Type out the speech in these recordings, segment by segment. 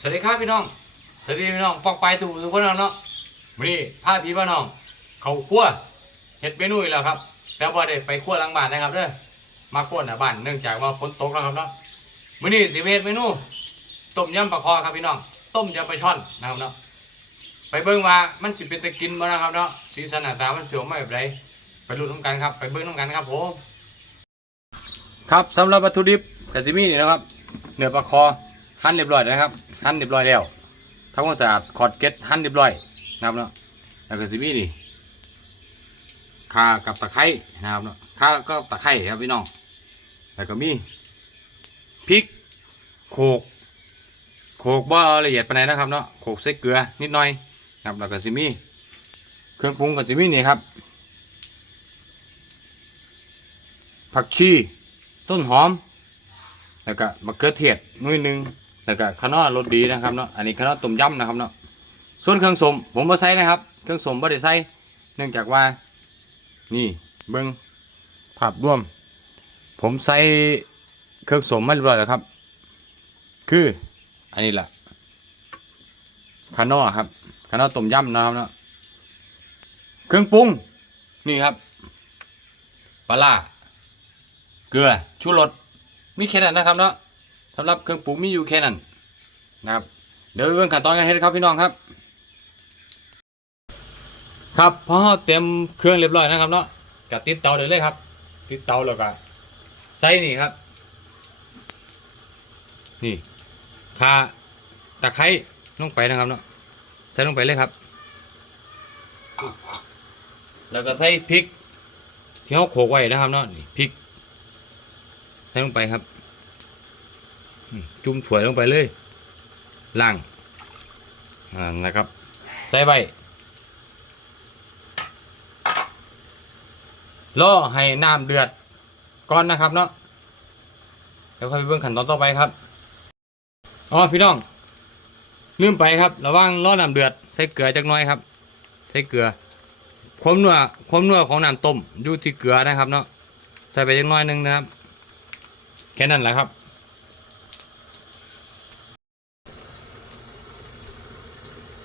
สวัสดีครับพี่น้อง สวัสดีพี่น้องฟอกไปทุกทุกคนเนาะวันนี้พาพี่พี่น้อง เขาคั่วเห็ดเมนูอีกแล้วครับแล้วบ่ได้ไปคั่วหลังบ้านนะครับเด้อมาคั่วหน้าบ้านเนื่องจากว่าฝนตกแล้วครับเนาะมื้อนี้สิเฮ็ดเมนูต้มยำปลาคอครับพี่น้อง ต้มยำปลาช่อนนะครับเนาะไปเบิ่งว่ามันสิเป็นตะกินบ่นะครับเนาะสีสันหน้าตามันสวยมาแบบใดไปลุ้นน้ำกันครับ ไปเบิ่งน้ำกันครับผมครับสำหรับวัตถุดิบก็สิมีนี่นะครับ เนื้อปลาคอ หั่นเรียบร้อยนะครับหั่นเรียบร้อยแล้วทำความสะอาดขอดเก็ดหั่นเรียบร้อยนะครับเนาะแล้วก็สิมีนี่ข่ากับตะไคร้นะครับเนาะข่าก็ตะไคร้ครับพี่น้องแล้วก็มีพริกโขกโขกบ่ละเอียดปานใดนะครับเนาะโขกใส่เกลือนิดหน่อยนะครับแล้วก็สิมีเครื่องปรุงก็สิมีนี่ครับ ผักชีต้นหอม แล้วก็มะเขือเทศหน่ยหนึ่ง แล้วก็ข้าวนอรสดีนะครับเนาะอันนี้ข้าวนอต้มยำนะครับเนาะส่วนเครื่องสมผมบ่ใส่นะครับ เครื่องสมบ่ได้ใส่เนื่องจากว่านี่เบิ้งภาพรวม ผมใส่เครื่องสมมาเรียบร้อยแล้วครับ คืออันนี้แหละข้าวนอครับข้าวนอต้มยำนะครับเนาะเครื่องปรุงนี่ครับปลาร้าเกลือชูรสมีแค่นั้นนะครับเนาะ สำหรับเครื่องปรุงมีอยู่แค่นั้นนะครับ เดี๋ยวเบิ่งขั้นตอนกันเฮ็ดครับพี่น้องครับ ครับพอเตรียมเครื่องเรียบร้อยนะครับเนาะก็ติดเตาเดี๋ยวเลยครับ ติดเตาแล้วก็ใส่นี่ครับ นี่ขาตะไคร้ลงไปนะครับเนาะใส่ลงไปเลยครับ แล้วก็ใส่พริกที่เขาโขกไว้นะครับเนาะนี่พริกใส่ลงไปครับ จุ่มถั่วยลงไปเลยล่างนะครับ ใส่ใบรอให้น้ำเดือดก่อนนะครับเนาะเดี๋ยวค่อยไปเบิ่งขั้นตอนต่อไปครับอ๋อพี่น้องลืมไปครับ ระว่างรอน้ำเดือดใส่เกลือจักน้อยครับ ใส่เกลือความนัวความนัวของน้ำต้มอยู่ที่เกลือนะครับเนาะใส่ไปจักน้อยนึงนะครับ แค่นั้นแหละครับ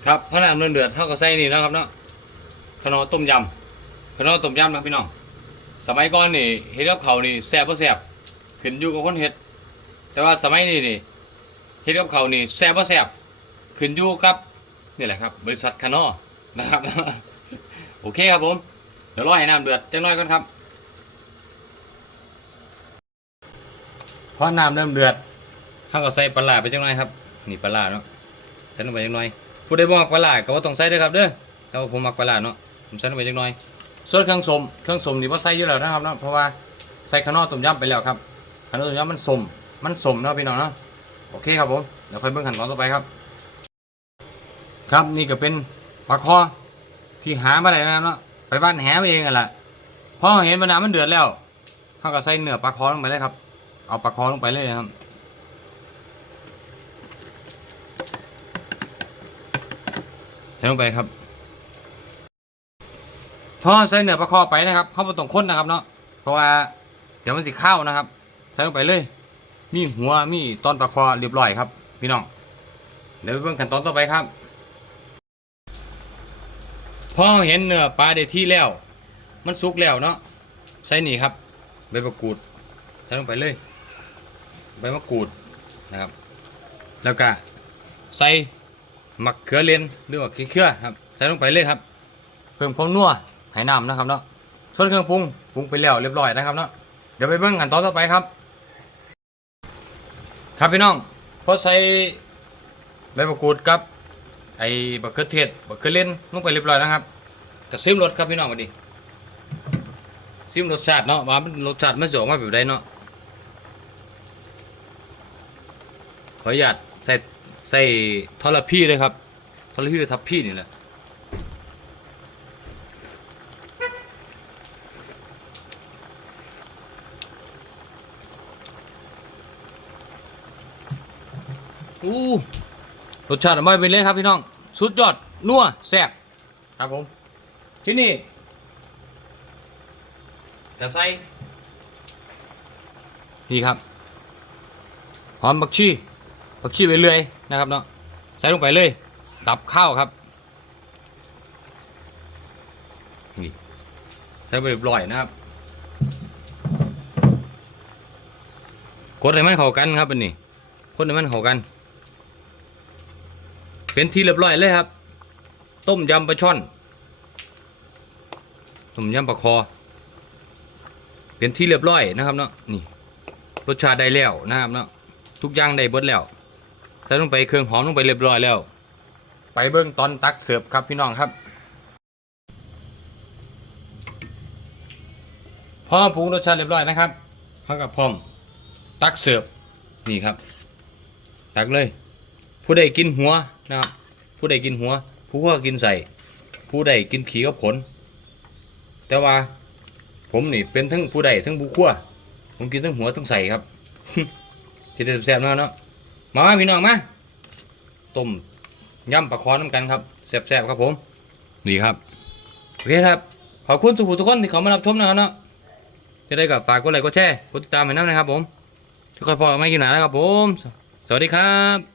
ครับพระนามเดือดเดือดเท่ากับไส้นี่นะครับเนาะขนมต้มยำขนมต้มยำนะพี่น้องสมัยก่อนนี่เฮ็ดกับเขานี่แซ่บบ่แซ่บขึ้นอยู่กับคนเฮ็ดแต่ว่าสมัยนี้นี่เฮ็ดกับเขานี่แซ่บบ่แซ่บขึ้นอยู่กับนี่แหละครับบริษัทคานอนะครับโอเคครับผมเดี๋ยวรอให้น้ำเดือดจังน้อยก่อนครับพอน้ำเริ่มเดือดเขาก็ใส่ปลาไปจังน่อยครับนี่ปลาเนาะใส่ลงไปจังน่อย ผู้ใดบ่มักปลาร้าก็บ่าต้องใส่ด้อครับเด้อแต่ว่าผมมักปลาร้าเนาะผมใส่ลงไปจังหน่อย ส่วนเครื่องสมเครื่องสมนี่บ่ใส่อยู่แล้วนะครับเนาะเพราะว่าใส่ข้างนอกต้มยำไปแล้วครับข้างนอกต้มยำมันสมมันสมเนาะพี่น้องเนาะโอเคครับผมเดี๋ยวค่อยเบิ่งขั้นตอนต่อไปครับ ครับนี่ก็เป็นปลาคอที่หามาได้นะครับเนาะไปบ้านแหมาเองอะล่ะพอเห็นมันน้ำมันเดือดแล้วเขาก็ใส่เนื้อปลาคอลงไปเลยครับ เอาปลาคอลงไปเลยครับ ใส่ลงไปครับพอใส่เนื้อปลาคอไปนะครับเข้าไม่ต้องค้นนะครับเนาะเพราะว่าเดี๋ยวมันสิข้าวนะครับ ใส่ลงไปเลย มีหัวมีตอนปลาคอเรียบร้อยครับ พี่น้องเดี๋ยวไปเบิ่งขั้นตอนต่อไปครับพอเห็นเนื้อปลาได้ที่แล้ว มันสุกแล้วเนาะใส่นี่ครับใบมะกรูดใส่ลงไปเลยใบมะกรูดนะครับ แล้วก็ใส่ มะเขือเลนหรือว่าขี้เขือครับใส่ลงไปเลยครับ เพิ่มความนัวให้น้ำนะครับเนาะส่วนเครื่องปรุงปรุงไปแล้วเรียบร้อยนะครับเนาะเดี๋ยวไปเบิ่งขั้นตอนต่อไปครับ ครับพี่น้องพอใส่ใบมะกรูดกับ ไอ้มะเขือเทศมะเขือเลนลงไปเรียบร้อยนะครับก็ซิมรสครับพี่น้องมาดิซิมรสชาติเนาะว่ามันรสชาติมันจะออกมาแบบใดเนาะขออนุญาตใส่ ใส่ทอรพีเลยครับทอรพีหรือทับพี่นี่แหละอู้รสชาติออกมาเป็นเลยครับพี่น้อง สุดยอด นัวแซ่บครับผม ที่นี่ จะใส่ นี่ครับ หอมบักชีบักชีไปเรื่อย นะครับเนาะใส่ลงไปเลยดับข้าวครับนี่ใส่ไปเรียบร้อยนะครับกดให้มันเข้ากันครับอันนี้กดให้มันเข้ากัน เป็นที่เรียบร้อยเลยครับ ต้มยำปลาช่อนต้มยำปลาคอ เป็นที่เรียบร้อยนะครับเนาะนี่รสชาติได้แล้วนะครับเนาะทุกอย่างได้เบิดแล้ว ส่ลงไปเครื่องหอมลงไปเรียบร้อยแล้ว ไปเบิ้งตอนตักเสิร์ฟครับพี่น้องครับ พอปรุงรสชาติเรียบร้อยนะครับเขากับพร้อมตักเสิร์ฟนี่ครับ ตักเลย ผู้ใดกินหัวนะครับ ผู้ใดกินหัว ผู้ก็กินใส่ ผู้ใดกินขี้ก็ผล แต่ว่า ผมนี่เป็นทั้งผู้ใดทั้งผู้ขั้วผมกินทั้งหัวทั้งใส่ครับจะได้แซ่บมากเนาะ มาพี่น้องมาต้มยำปลาคอน้ำกันครับแซ่บๆครับผมนี่ครับโอเคครับขอบคุณสุภูทุกคนที่เขามารับชมนะครับเนาะจะได้กับฝากกดไลค์กดแชร์กดติดตามให้น้ำนะครับผมทุกคนพอไม่กินหนาแล้วครับผม สวัสดีครับ